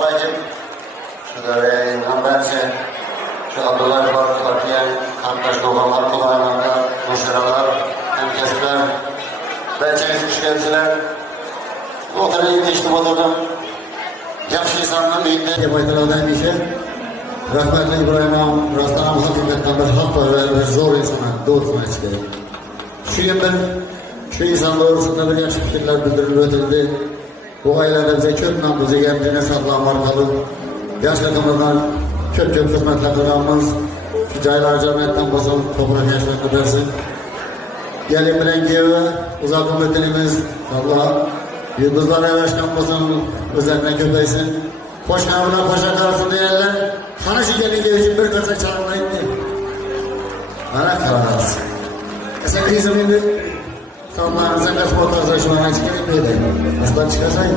Babacım, şurada inanlarca, şu Abdullah Faruk Partiyen, Kantaş Doğanlar Kulağı'nda, Müşeralar, Hemkesler, Belçemiz Kuşkensiler, Oturayı geçtim oturdum. Yaxşı insanın beyinde yabaytılardan bir şey. Rahmetli İbrahim Ağam, Rastanam hakikaten bir hak var ve zor insana, doğrusuna çıkıyor. Şu yıldır, şu insan doğrusunda bir yaxşı fikirler bildirilip ötüldü. Bu ailede bize köp namluzu emrine satılan markalı, yaşlıkımızdan köp hizmetler kılanımız, Caylar Camiyetten basılı toprak yaşlıklı dersin. Gelin bilen gibi uzak ümmetimiz, Allah yıldızlara yaşkan basın üzerine köpeysin. Hoş kavuna paşa karısı diyenler, sana şu gelin gelişim bir kasa çalınmayın diye. Bana kararız. Sen kızım indi. Allah'ın sen kasma otarsa şu an açık edip edeyim. Aslan çıkarsaydı.